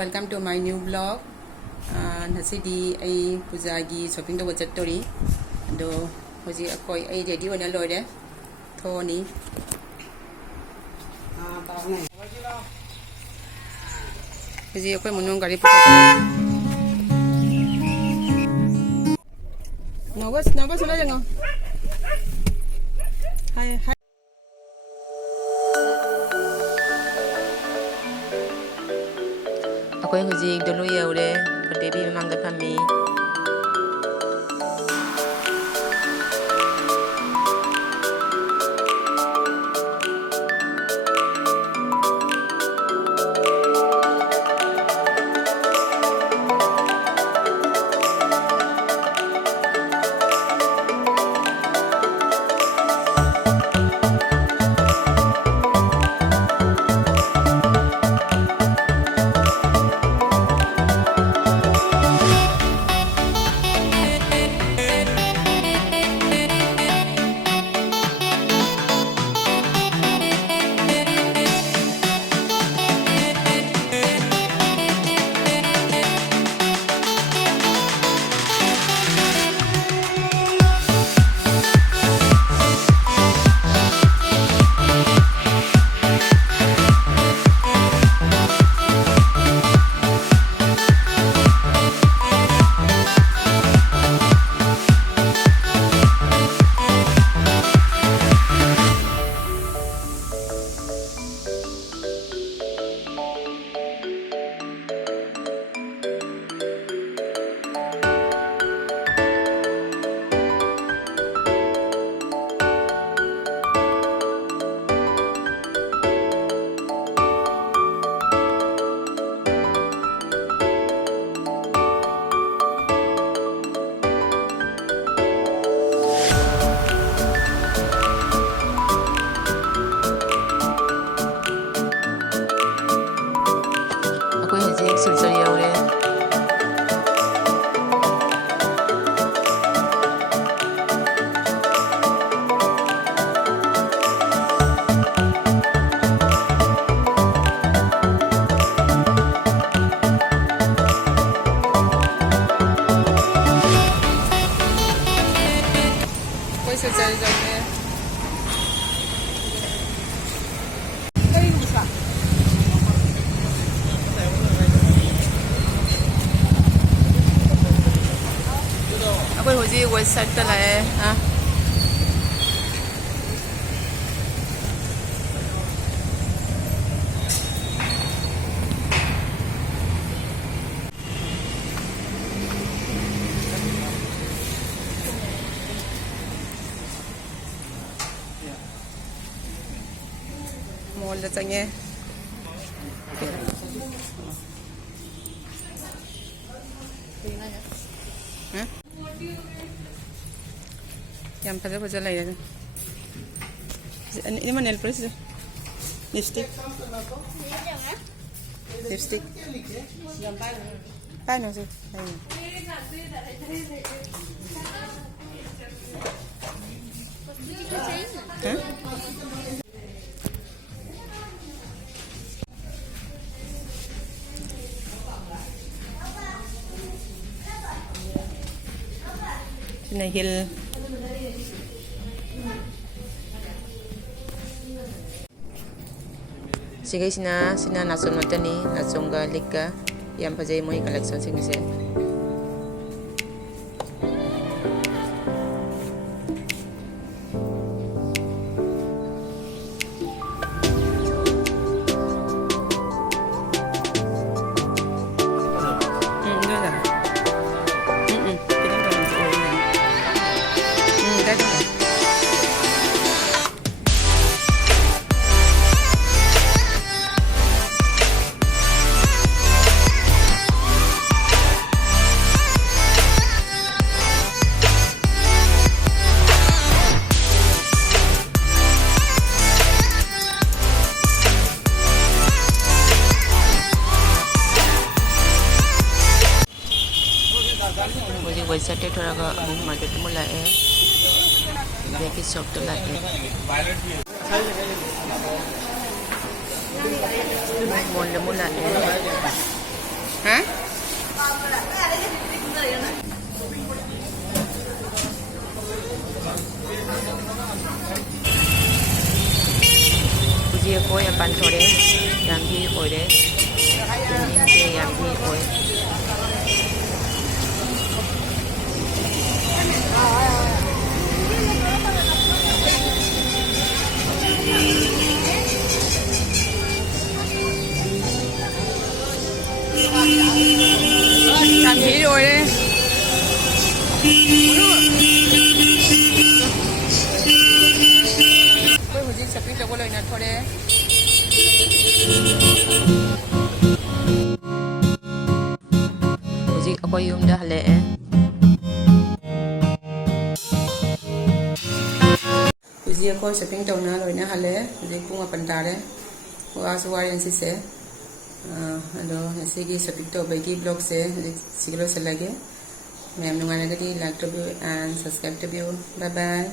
Welcome to my new vlog. Nasidi ay Puja gi shopping to chattori. Ado hoji akoi ay ready ona loire. Thoni. Hoji akoi munung gari puja. Nobas sala jango. Hai. Aku hujik dulu ya udah baby memang dah kami silchar ya udah koi silchar jaune aku hoji Westside ta lae ha mall da change yang pada baca lah ya. Ini mana nail polish? Lipstick. Lipstick. Paano sih? Hah? Sini heel. Sige sina nason mata ni nasongga lika yang pajai moi collection sing se Westside थोड़ा का book market में लाए देखिए shop तो लाए mall में लाए ꯌꯥꯝꯗꯤ ꯑꯣꯏ ꯌꯥꯝ ꯚꯤꯔ ꯑꯣꯏꯔꯦ ꯑꯩꯈꯣꯏ ꯍꯧꯖꯤꯛ ꯁꯣꯄꯤꯡ ꯇꯧꯕ ꯂꯣꯏꯅ ꯊꯣꯔꯛꯑꯦ ꯍꯧꯖꯤꯛ ꯑꯩꯈꯣꯏ ꯌꯨꯝꯗ ꯍꯜꯂꯛꯑꯦ ꯍꯧꯖꯤꯛ ꯑꯩꯈꯣꯏ ꯁꯣꯄꯤꯡ ꯇꯧꯅ ꯂꯣꯏꯅ ꯍꯜꯂꯛꯑꯦ ꯍꯧꯖꯤꯛ ꯄꯨꯡ 8 ꯇꯥꯔꯦ ꯋꯥꯁꯨ ꯋꯥꯔꯦ ꯉꯁꯤꯁꯦ ꯑꯗꯣ ꯉꯁꯤꯒꯤ ꯁꯣꯄꯤꯡ ꯇꯧꯕꯒꯤ ꯕ꯭ꯂꯣꯒꯁꯦ ꯍꯧꯖꯤꯛ ꯁꯤꯒ ꯂꯣꯏꯁꯤꯜꯂꯒꯦ ꯃꯌꯥꯝ ꯅꯨꯡꯉꯥꯏꯔꯒꯗꯤ ꯂꯥꯏꯛ ꯇꯧꯕꯤꯌꯨ ꯑꯦꯟ ꯁꯕꯁꯀ꯭ꯔꯥꯏꯕ ꯇꯧꯕꯤꯌꯨ ꯕꯥꯏ ꯕꯥꯏ